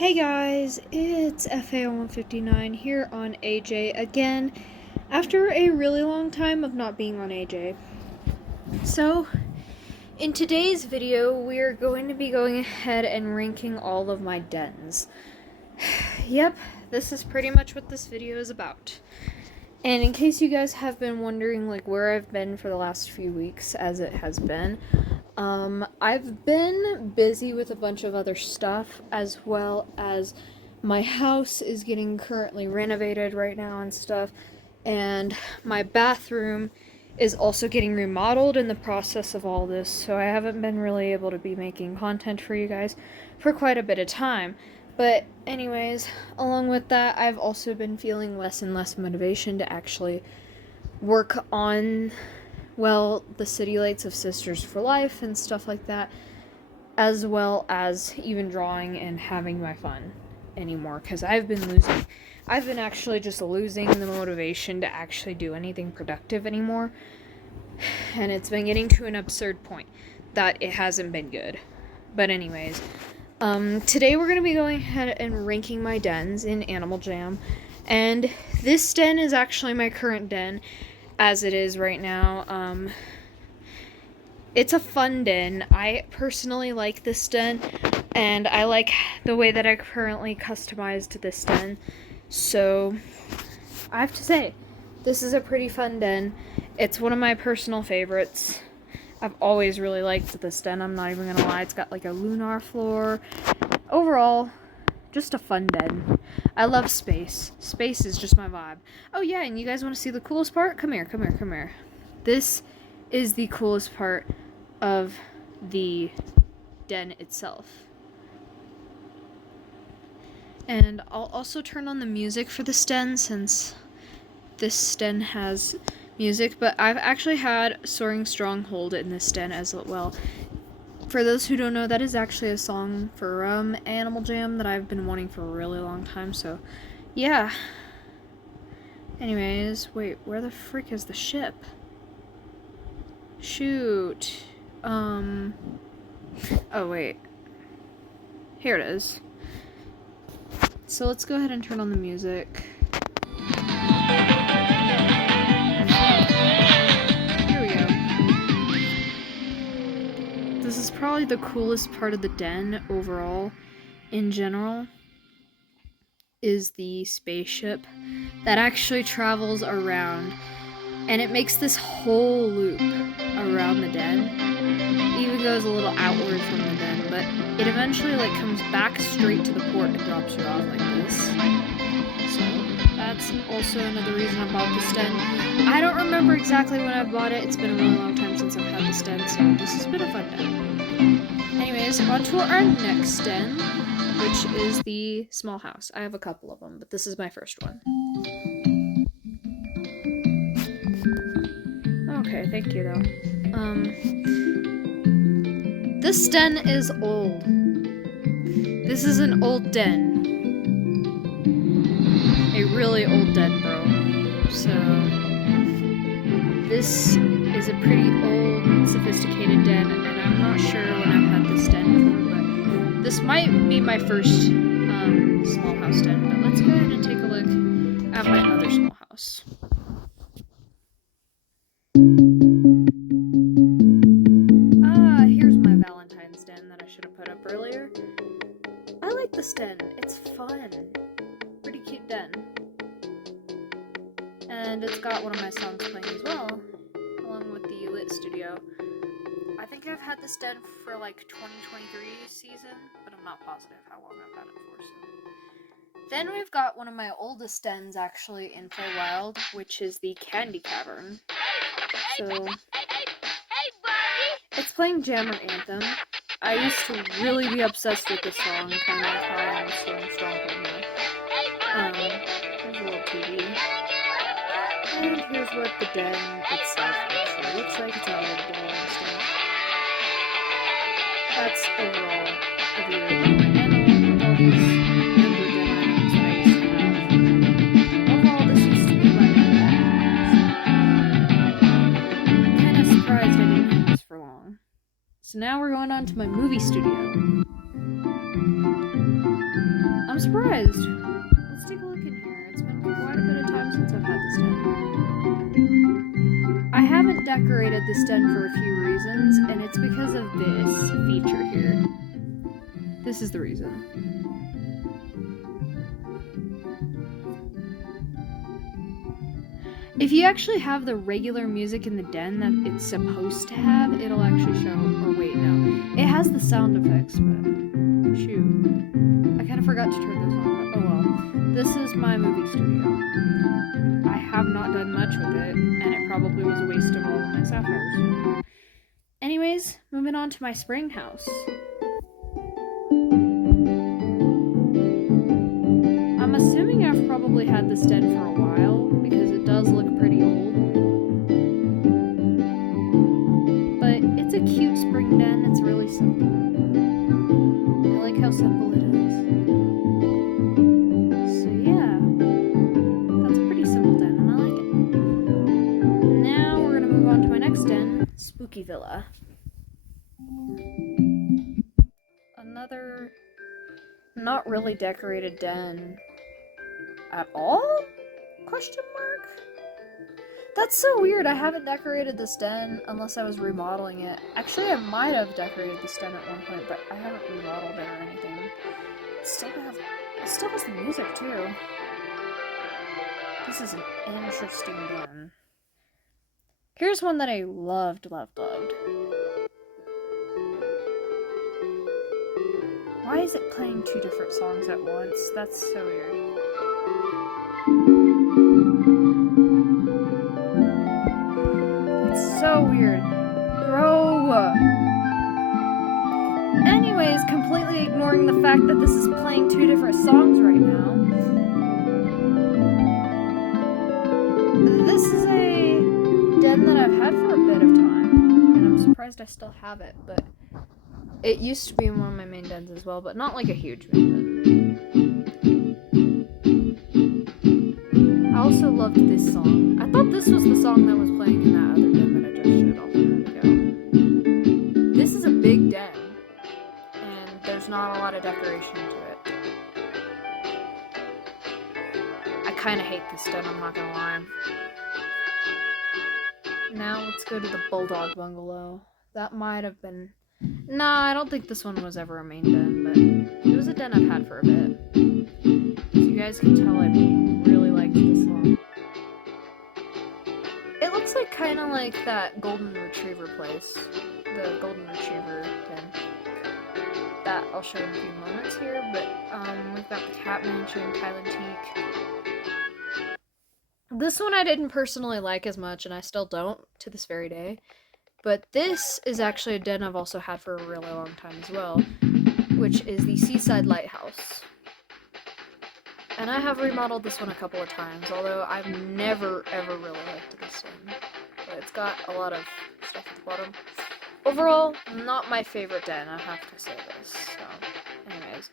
Hey guys, it's FAO159 here on AJ again after a really long time of not being on AJ. So, in today's video, we're going to be going ahead and ranking all of my dens. Yep, this is pretty much what this video is about. And in case you guys have been wondering where I've been for the last few weeks, as it has been, I've been busy with a bunch of other stuff, as well as my house is getting currently renovated right now and stuff, and my bathroom is also getting remodeled in the process of all this, so I haven't been really able to be making content for you guys for quite a bit of time. But anyways, along with that, I've also been feeling less and less motivation to actually work on, the City Lights of Sisters for Life and stuff like that, as well as even drawing and having my fun anymore, because I've been actually just losing the motivation to actually do anything productive anymore, and it's been getting to an absurd point that it hasn't been good. But anyways, today we're going to be going ahead and ranking my dens in Animal Jam, and this den is actually my current den as it is right now. It's a fun den. I personally like this den, and I like the way that I currently customized this den, so I have to say, this is a pretty fun den. It's one of my personal favorites. I've always really liked this den, I'm not even gonna lie. It's got a lunar floor. Overall, just a fun den. I love space. Space is just my vibe. Oh yeah, and you guys want to see the coolest part? Come here. This is the coolest part of the den itself. And I'll also turn on the music for this den, since this den has music, but I've actually had Soaring Stronghold in this den as well. For those who don't know, that is actually a song for Animal Jam that I've been wanting for a really long time, so yeah. Anyways, wait, where the frick is the ship? Shoot. Oh wait. Here it is. So let's go ahead and turn on the music. This is probably the coolest part of the den overall, in general, is the spaceship that actually travels around, and it makes this whole loop around the den. It even goes a little outward from the den, but it eventually comes back straight to the port and drops you off like this. So that's also another reason I bought this den. I don't remember exactly when I bought it. It's been a really long time since I've had this den, so this has been a fun den. Anyways, on to our next den, which is the small house. I have a couple of them, but this is my first one. Okay, thank you though. This den is old. This is an old den. A really old den, bro. So, this is a pretty old, sophisticated den, and I'm not sure when I've had this den before, but this might be my first small house den. But let's go ahead and take a look at my other small house. Here's my Valentine's den that I should have put up earlier. I like this den. It's fun. Pretty cute den. And it's got one of my songs playing as well, along with the Lit Studio. I think I've had this den for 2023 season, but I'm not positive how long I've had it for. So. Then we've got one of my oldest dens actually in Paywalls, which is the Candy Cavern. So it's playing Jammer Anthem. I used to really be obsessed with this song, kind of how I was so strong from here. There's a little TV. And here's what the den itself actually looks like. It's all over and stuff. That's overall a view of my den, along with all these number den items that I used to have. Overall, this used to be my main den. I'm kind of surprised I didn't have this for long. So now we're going on to my movie studio. I'm surprised. Let's take a look in here. It's been quite a bit of time since I've had this den. I haven't decorated this den for a few reasons, and it's because of this feature here. This is the reason. If you actually have the regular music in the den that it's supposed to have, it'll actually show, or wait, no. It has the sound effects, but shoot. I kind of forgot to turn those on, but oh well. This is my movie studio. I have not done much with it, and it probably was a waste of all of my sapphires. Anyways, moving on to my spring house. I'm assuming I've probably had this den for a while, because it does look pretty old. But it's a cute spring den, it's really simple. I like how simple it is. So yeah, that's a pretty simple den, and I like it. Now we're gonna move on to my next den, Spooky Villa. Another not really decorated den at all? Question mark? That's so weird. I haven't decorated this den unless I was remodeling it. Actually, I might have decorated this den at one point, but I haven't remodeled it or anything. It still has the music too. This is an interesting den. Here's one that I loved. Why is it playing two different songs at once? That's so weird. It's so weird. Bro! Anyways, completely ignoring the fact that this is playing two different songs right now. This is a den that I've had for a bit of time, and I'm surprised I still have it, but it used to be one of my main dens as well, but not like a huge main den. I also loved this song. I thought this was the song that was playing in that other den that I just showed off a minute ago. This is a big den, and there's not a lot of decoration to it. I kind of hate this den, I'm not gonna lie. Now let's go to the Bulldog Bungalow. That might have been... Nah, I don't think this one was ever a main den, but it was a den I've had for a bit. As you guys can tell, I really liked this song. It looks like kind of like that Golden Retriever place. The Golden Retriever den. That I'll show in a few moments here, but we've got the Cat Mansion, Kylantique. This one I didn't personally like as much, and I still don't to this very day. But this is actually a den I've also had for a really long time as well, which is the Seaside Lighthouse. And I have remodeled this one a couple of times, although I've never ever really liked this one. But it's got a lot of stuff at the bottom. Overall, not my favorite den, I have to say this. So, anyways.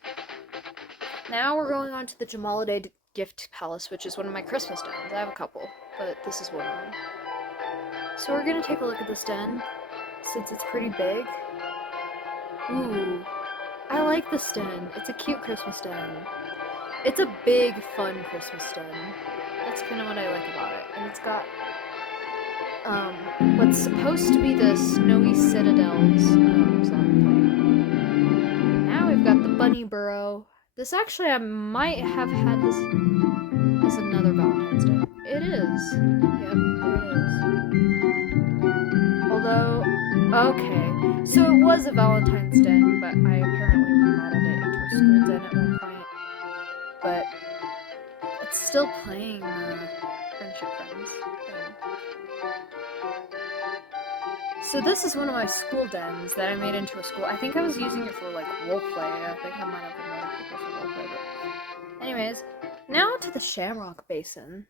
Now we're going on to the Jamaliday Gift Palace, which is one of my Christmas dens. I have a couple, but this is one of them. So we're gonna take a look at this den, since it's pretty big. Ooh, I like this den. It's a cute Christmas den. It's a big, fun Christmas den. That's kind of what I like about it. And it's got, what's supposed to be the Snowy Citadel's song playing. Now we've got the Bunny Burrow. This actually, I might have had this as another Valentine's Day. It is. Yep, there it is. Although, okay, so it was a Valentine's den, but I apparently remodeled it into a school den at one point. But it's still playing Friendship Friends thing. So this is one of my school dens that I made into a school. I think I was using it for like roleplay. I think I might have been other people for roleplay. But anyways, now to the Shamrock Basin.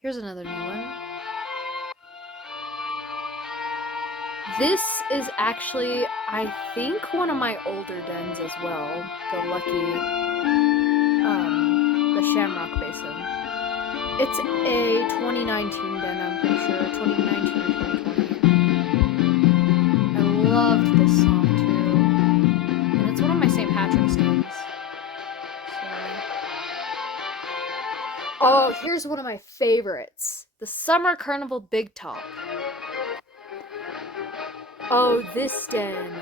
Here's another new one. This is actually, I think, one of my older dens as well. The Shamrock Basin. It's a 2019 den, I'm pretty sure. 2019 or 2020. I loved this song too. And it's one of my St. Patrick's dens. Oh, here's one of my favorites. The Summer Carnival Big Top. Oh, this den.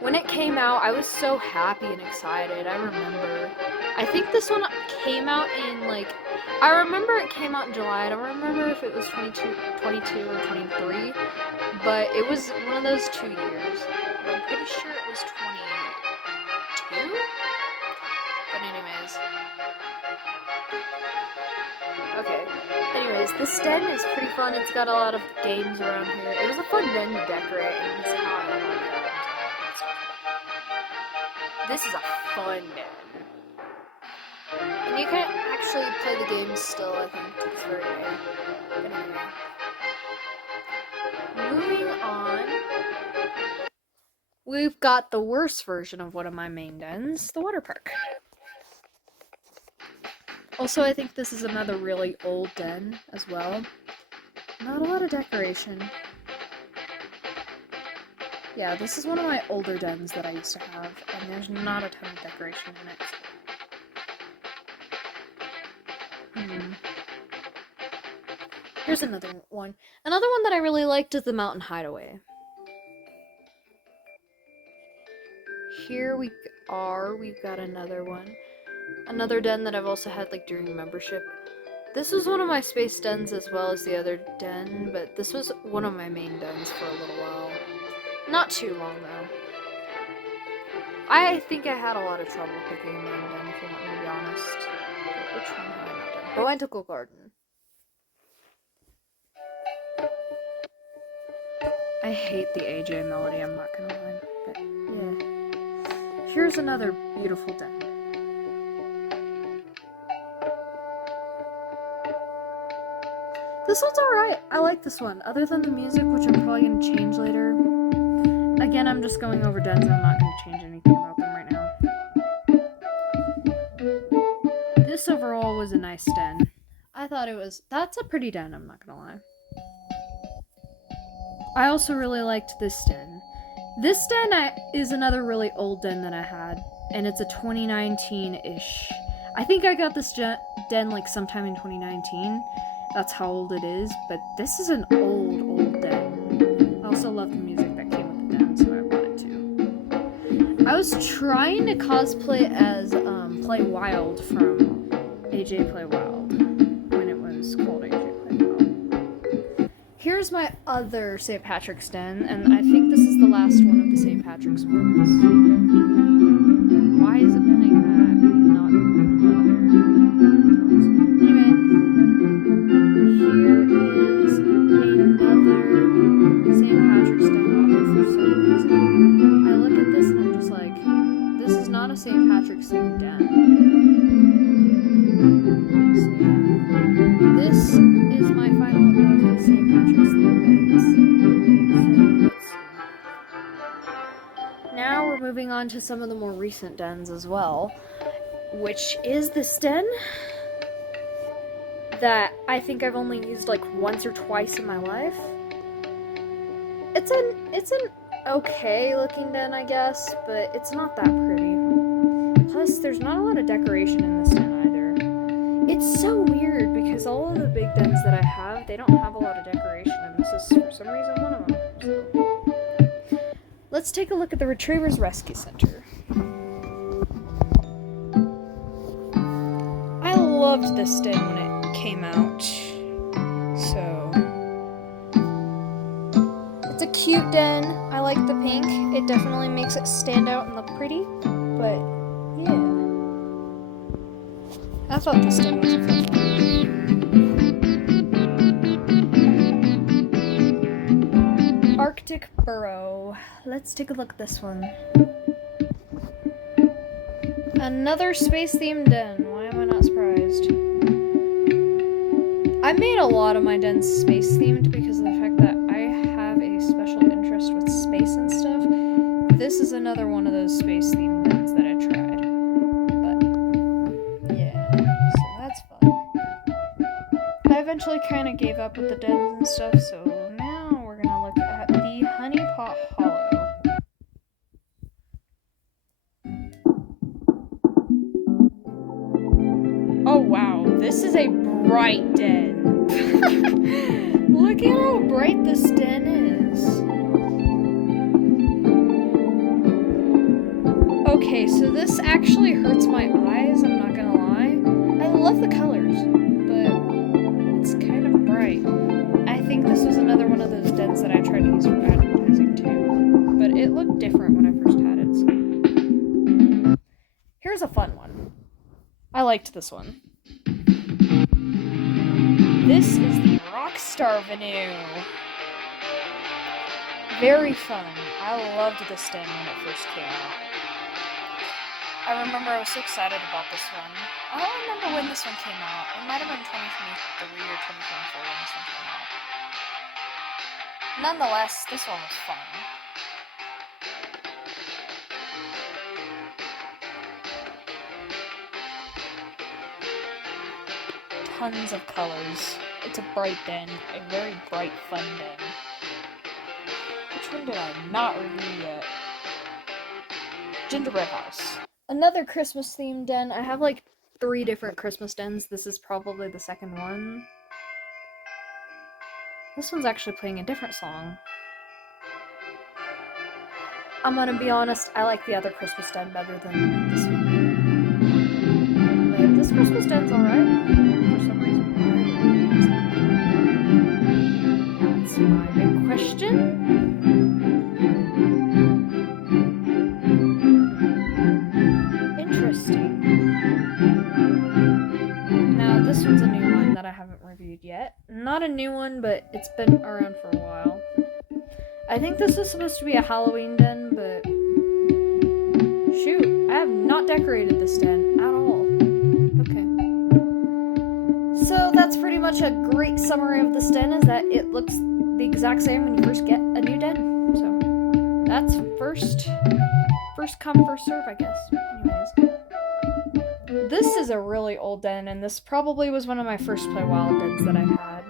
When it came out, I was so happy and excited. I remember. I think this one came out in, like, I remember it came out in July. I don't remember if it was 22 or 23, but it was one of those 2 years. I'm pretty sure it was 22? But anyways. Okay. Anyways, this den is pretty fun. It's got a lot of games around here. It was a fun den to decorate, and it's how I like it. This is a fun den. And you can actually play the games still, I think, to this very day. But anyway. Moving on. We've got the worst version of one of my main dens, the water park. Also, I think this is another really old den as well. Not a lot of decoration. Yeah, this is one of my older dens that I used to have, and there's not a ton of decoration in it. Here's another one. Another one that I really liked is the Mountain Hideaway. Here we are. We've got another one. Another den that I've also had, like, during membership. This was one of my space dens as well as the other den, but this was one of my main dens for a little while. Not too long, though. I think I had a lot of trouble picking a main den, if you want me to be honest. But which one have I not done? Botanical Garden. I hate the AJ melody, I'm not gonna lie. But, yeah. Here's another beautiful den. This one's alright. I like this one. Other than the music, which I'm probably going to change later. Again, I'm just going over dens and I'm not going to change anything about them right now. This overall was a nice den. I thought it was... That's a pretty den, I'm not going to lie. I also really liked this den. This den is another really old den that I had. And it's a 2019-ish. I think I got this den like sometime in 2019. That's how old it is, but this is an old den. I also love the music that came with the den, so I bought it too. I was trying to cosplay as Paywalls from AJPW when it was called AJPW. Here's my other St. Patrick's den, and I think this is the last one of the St. Patrick's ones. Why is it playing that? Not the other. Anyway. Here is another St. Patrick's Day, although for some reason I look at this and I'm just like, this is not a St. Patrick's Day den. So yeah, this is my final of the St. Patrick's Day dens. So now we're moving on to some of the more recent dens as well, which is this den that I think I've only used like once or twice in my life. It's an okay looking den, I guess, but it's not that pretty. Plus, there's not a lot of decoration in this den either. It's so weird because all of the big dens that I have, they don't have a lot of decoration, and this is for some reason one of them. So. Let's take a look at the Retrievers Rescue Center. I loved this den when it came out, so it's a cute den. I like the pink. It definitely makes it stand out and look pretty, but yeah, I thought this den was a fun one. Arctic Burrow. Let's take a look at this one. Another space-themed den. Why am I not surprised? I made a lot of my dens space-themed because of the fact that I have a special interest with space and stuff. This is another one of those space-themed dens that I tried. But, yeah, so that's fun. I eventually kind of gave up with the dens and stuff, so now we're going to look at the Honey Pot Hollow. Oh wow, this this is a bright den. Look at how bright this den is. Okay, so this actually hurts my eyes, I'm not gonna lie. I love the colors, but it's kind of bright. I think this was another one of those dens that I tried to use for advertising too. But it looked different when I first had it, so. Here's a fun one. I liked this one. This is the Rockstar Venue. Very fun. I loved this den when it first came out. I remember I was so excited about this one. I don't remember when this one came out. It might have been 2023 or 2024 when this one came out. Nonetheless, this one was fun. Tons of colors. It's a bright den, a very bright, fun den. Which one did I not review yet? Gingerbread House. Another Christmas themed den. I have like 3 different Christmas dens. This is probably the second one. This one's actually playing a different song. I'm gonna be honest, I like the other Christmas den better than this one. But this Christmas den's alright. For some reason. That's my big question. Now, this one's a new one that I haven't reviewed yet. Not a new one, but it's been around for a while. I think this is supposed to be a Halloween den, but shoot, I have not decorated this den at all. Okay. So that's pretty much a great summary of this den, is that it looks the exact same when you first get a new den. So that's first come, first serve, I guess. Anyways. This is a really old den, and this probably was one of my first Paywalls dens that I've had.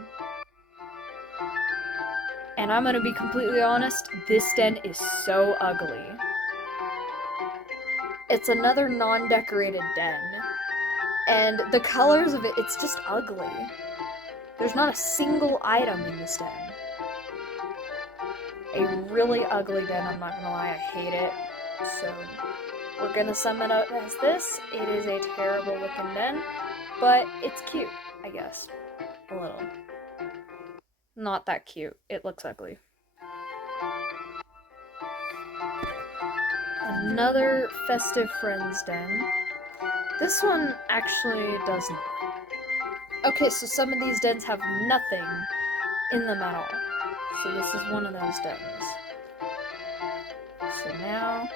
And I'm gonna be completely honest, this den is so ugly. It's another non-decorated den, and the colors of it, it's just ugly. There's not a single item in this den. A really ugly den, I'm not gonna lie, I hate it. So, we're gonna sum it up as this. It is a terrible looking den, but it's cute, I guess. A little. Not that cute. It looks ugly. Another Festive Friends den. This one actually does not. Okay, so some of these dens have nothing in them at all. So this is one of those dens. So now,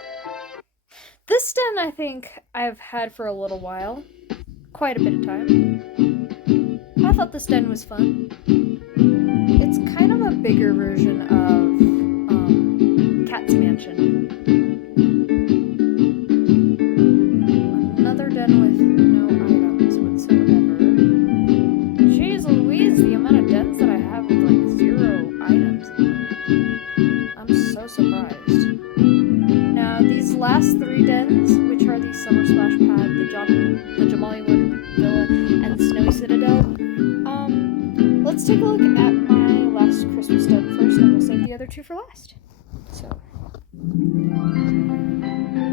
this den I think I've had for a little while. Quite a bit of time. I thought this den was fun. It's kind of a bigger version of Cat's Mansion. Another den with no items whatsoever. Jeez Louise, the amount of dens that I have with like 0 items in them. I'm so surprised. Now these last 3 dens, which are the Summer Splash Pad, the Jamaliwood Villa, and the Snowy Citadel, let's take a look at my last Christmas den first, and we'll save the other 2 for last. So,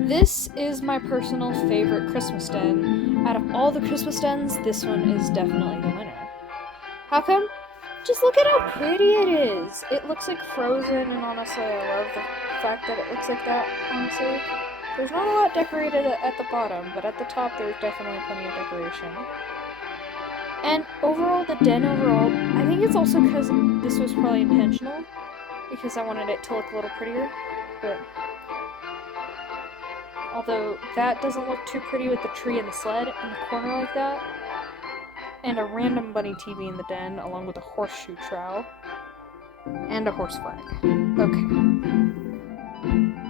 this is my personal favorite Christmas den. Out of all the Christmas dens, this one is definitely the winner. How come? Just look at how pretty it is. It looks like Frozen, and honestly, I love the fact that it looks like that, honestly. There's not a lot decorated at the bottom, but at the top, there's definitely plenty of decoration. And overall, the den overall, I think it's also because this was probably intentional, because I wanted it to look a little prettier, but although that doesn't look too pretty with the tree and the sled in the corner like that, and a random bunny TV in the den, along with a horseshoe trowel, and a horse flag. Okay.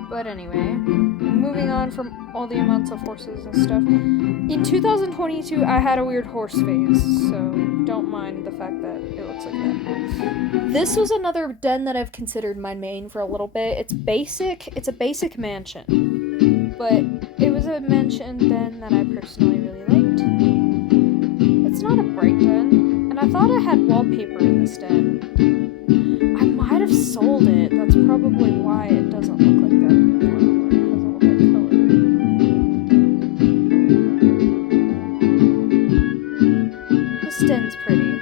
But anyway, moving on from all the amounts of horses and stuff. In 2022, I had a weird horse phase, so don't mind the fact that it looks like that. This was another den that I've considered my main for a little bit. It's a basic mansion, but it was a mansion den that I personally really liked. It's not a bright den, and I thought I had wallpaper in this den. I might have sold it. That's probably why it doesn't look like that anymore, where it has all that color. This den's pretty.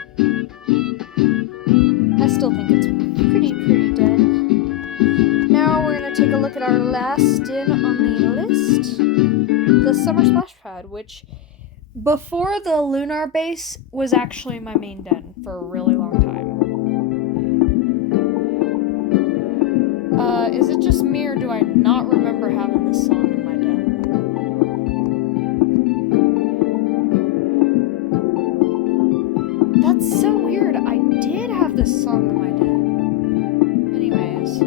I still think it's pretty den. Now we're going to take a look at our last den on the list. The Summer Splash Pad, which before the lunar base was actually my main den for a really long time. Is it just me or do I not remember having this song in my den? That's so weird. I did have this song in my den. Anyways,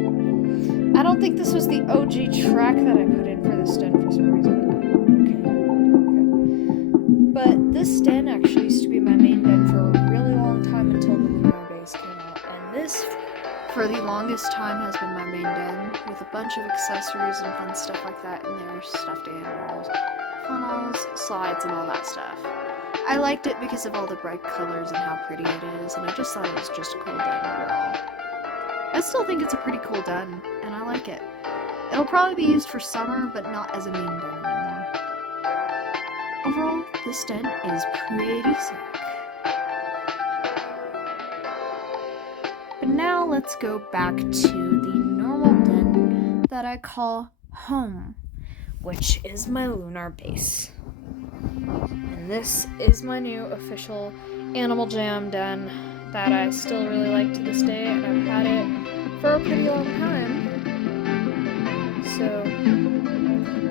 I don't think this was the OG track that I put in for this den for some reason. Okay. But this den actually used to be my main den for a really long time until the lunar base came out, and this for the longest time has been my main den, with a bunch of accessories and fun stuff like that in there, stuffed animals, funnels, slides, and all that stuff. I liked it because of all the bright colors and how pretty it is, and I just thought it was just a cool den overall. I still think it's a pretty cool den, and I like it. It'll probably be used for summer, but not as a main den anymore. Overall, this den is pretty sick. But now let's go back to the normal den that I call home, which is my lunar base. And this is my new official Animal Jam den that I still really like to this day, and I've had it for a pretty long time. So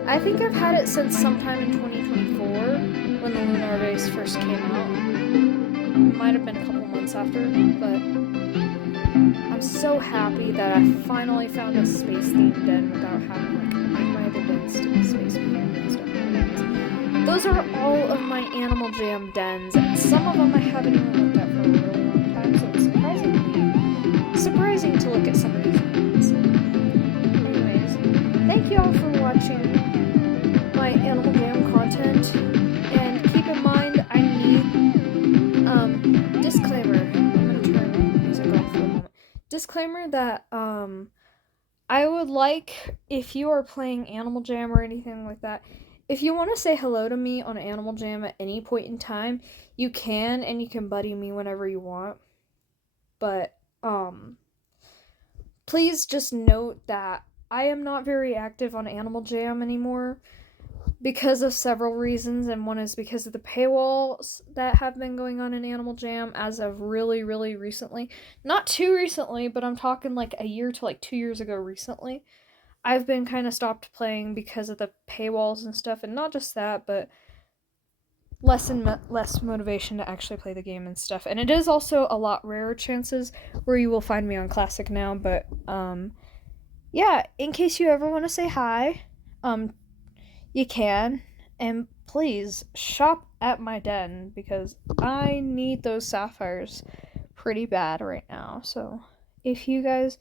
I think I've had it since sometime in 2024 when the lunar base first came out. Might have been a couple months after, but I'm so happy that I finally found a space-themed den without having like my other dens to be space-themed and stuff like that. Those are all of my Animal Jam dens, and some of them I haven't even looked at for a really long time, so it's surprising to look at some of these dens. Anyways, thank you all for watching my Animal Jam content, and keep in mind I need disclaimer. I'm gonna turn the music off for a moment. Disclaimer that I would like, if you are playing Animal Jam or anything like that, if you want to say hello to me on Animal Jam at any point in time, you can, and you can buddy me whenever you want. But please just note that I am not very active on Animal Jam anymore because of several reasons, and one is because of the paywalls that have been going on in Animal Jam as of really, really recently. Not too recently, but I'm talking like a year to like 2 years ago recently. I've been kind of stopped playing because of the paywalls and stuff, and not just that, but less motivation to actually play the game and stuff. And it is also a lot rarer chances where you will find me on Classic now, but yeah, in case you ever want to say hi, you can, and please shop at my den because I need those sapphires pretty bad right now. So if you guys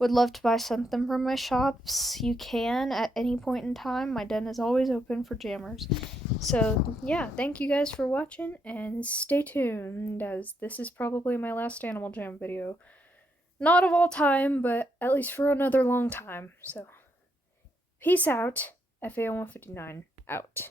would love to buy something from my shops, you can at any point in time. My den is always open for jammers. So yeah, thank you guys for watching, and stay tuned, as this is probably my last Animal Jam video. Not of all time, but at least for another long time. So peace out. FA159 out.